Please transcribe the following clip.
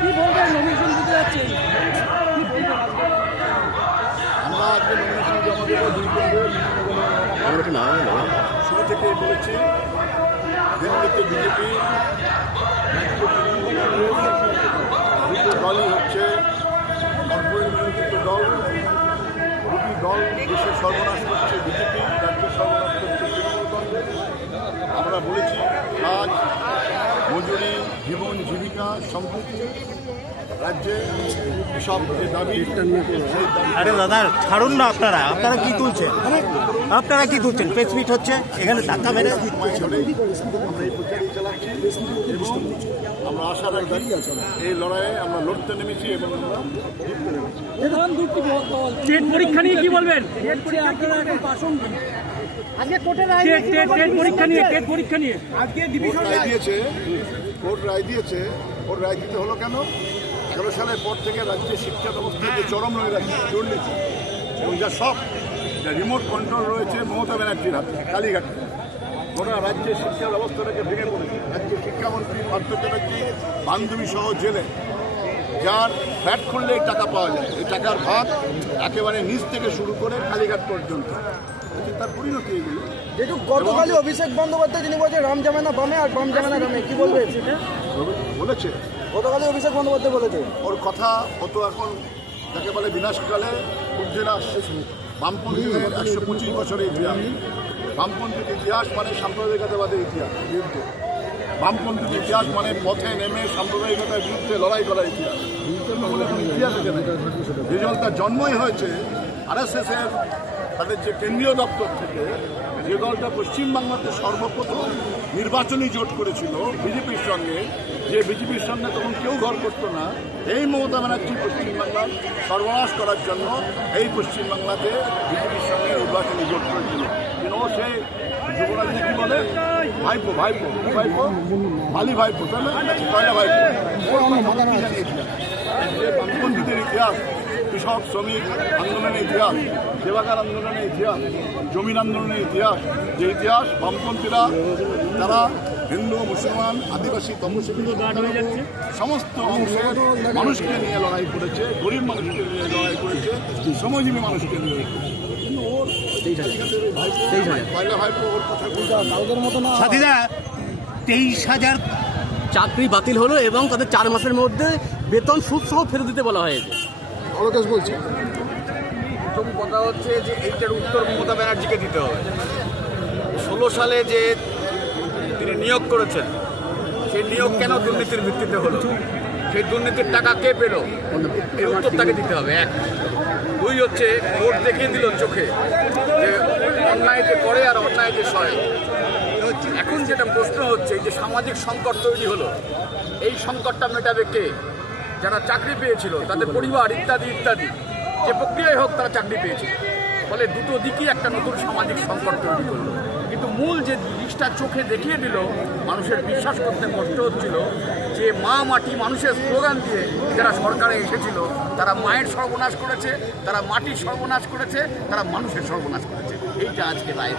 কি বলবেন নমিনেশন দিতে যাচ্ছে? আমরা আজকে নমিনেশন জমা দেবো 2 কেন্দ্রে। শুরু থেকে বলেছি দিল্লিতে বিজেপি দুটো দলই হচ্ছে কর্পোরেট নিয়ন্ত্রিত দল। দুটি দল দেশের সর্বনাশ করছে বিজেপি, রাজ্যের সর্বনাশ করছে তৃণমূল কংগ্রেস। আমরা বলেছি কাজ, মজুরি, জীবন জীবিকা, সম্পত্তি রাজ্যে সব যে দাবি সেই দাবি। আরে দাদা ছাড়ুন না, আপনারা কি তুলছেন? আপনারা কি তুলছেন? পেসমিট হচ্ছে এখানে ধাক্কা মেরে সময় ধরেই আমরা এই প্রচারই চালাচ্ছি এবং আমরা আশা রাখি এই লড়াইয়ে আমরা লড়তে নেমেছি এবং আমরা জিততে নেমেছি। টেট পরীক্ষা নিয়ে কি বলবেন? টেট পরীক্ষা নিয়ে কোর্ট রায় দিয়েছে। ওর রায় দিতে হলো কেন? 11 সালের পর থেকে রাজ্যের শিক্ষা ব্যবস্থা যে চরম নৈরাজ্য, দুর্নীতি এবং যা রিমোট কন্ট্রোল রয়েছে মমতা ব্যানার্জির হাতে, কালীঘাটে গোটা রাজ্যের শিক্ষা ব্যবস্থাটাকে ভেঙে পড়েছে। রাজ্যের শিক্ষামন্ত্রী পার্থ চ্যাটার্জি বান্ধবী সহ জেলে, যার ফ্যাট খুললেই টাকা পাওয়া যায়, এই টাকার ভাগ একেবারে নিচ থেকে শুরু করে কালীঘাট পর্যন্ত। তার পরিণতি এগুলো। যেটু গতকালই অভিষেক বন্দ্যোপাধ্যায় তিনি বলছেন রাম জামানা বামে আর বাম জামানা রামে, কি বলবেন? বলেছে গতকালই অভিষেক বন্দ্যোপাধ্যায় বলেছে। ওর কথা হতো এখন যাকে বলে বিনাশকালে উর্জেরা আসছে। বামপন্থীদের 125 বছরের ইতিহাস। বামপন্থীর ইতিহাস মানে সাম্প্রদায়িকতাবাদের ইতিহাস, বিরুদ্ধে। বামপন্থীর ইতিহাস মানে পথে নেমে সাম্প্রদায়িকতার বিরুদ্ধে লড়াই করার ইতিহাস। ইতিহাস এখানে যে দলটার জন্মই হয়েছে RSS-এর তাদের যে কেন্দ্রীয় দপ্তর থেকে, যে দলটা পশ্চিমবাংলাতে সর্বপ্রথম নির্বাচনী জোট করেছিল বিজেপির সঙ্গে, যে বিজেপির সঙ্গে তখন কেউ ঘর করতো না, এই মমতা ব্যানার্জি পশ্চিমবাংলার সর্বনাশ করার জন্য এই পশ্চিমবাংলাতে বিজেপির সঙ্গে নির্বাচনী জোট করেছিল। কিন্তু সে যুবরাজকে কি বলে ভাইপো মালি ভাইপো, তাই না? পয়লা ভাইপো। বামপন্থীদের ইতিহাস, কৃষক শ্রমিক আন্দোলনের ইতিহাস, সেবাকার আন্দোলনের ইতিহাস, জমিন আন্দোলনের ইতিহাস, যে ইতিহাস বামপন্থীরা তারা হিন্দু, মুসলমান, আদিবাসী, তপশিলি সমস্ত অংশের মানুষকে নিয়ে লড়াই করেছে, গরিব মানুষকে নিয়ে লড়াই করেছে, শ্রমজীবী মানুষকে নিয়ে। কিন্তু ওর পয়লা ভাইপো ওর কথা কাউদের মতো না। সাথীরা 23,000 চাকরি বাতিল হলো এবং তাদের 4 মাসের মধ্যে বেতন সুদ সহ ফেরত দিতে বলা হয়েছে। অলকেশ বলছে প্রথম কথা হচ্ছে যে এইটার উত্তর মমতা ব্যানার্জিকে দিতে হবে। 16 সালে যে তিনি নিয়োগ করেছেন, সেই নিয়োগ কেন দুর্নীতির ভিত্তিতে হলো, সেই দুর্নীতির টাকা কে পেল, এই উত্তর তাকে দিতে হবে। 1, 2 হচ্ছে ভোট দেখিয়ে দিল চোখে যে অন্যায় যে করে আর অন্যায় যে সয়। এখন যেটা প্রশ্ন হচ্ছে যে সামাজিক সংকট তৈরি হলো, এই সংকটটা মেটাবে কে? যারা চাকরি পেয়েছিল তাদের পরিবার ইত্যাদি ইত্যাদি, যে প্রক্রিয়ায় হোক তারা চাকরি পেয়েছিল। ফলে দুটো দিকই একটা নতুন সামাজিক সংকট তৈরি করলো। কিন্তু মূল যে জিনিসটা চোখে দেখিয়ে দিল, মানুষের বিশ্বাস করতে কষ্ট হচ্ছিল যে মা মাটি মানুষের স্লোগান দিয়ে যারা সরকারে এসেছিল, তারা মায়ের সর্বনাশ করেছে, তারা মাটির সর্বনাশ করেছে, তারা মানুষের সর্বনাশ করেছে। এইটা আজকে রায়।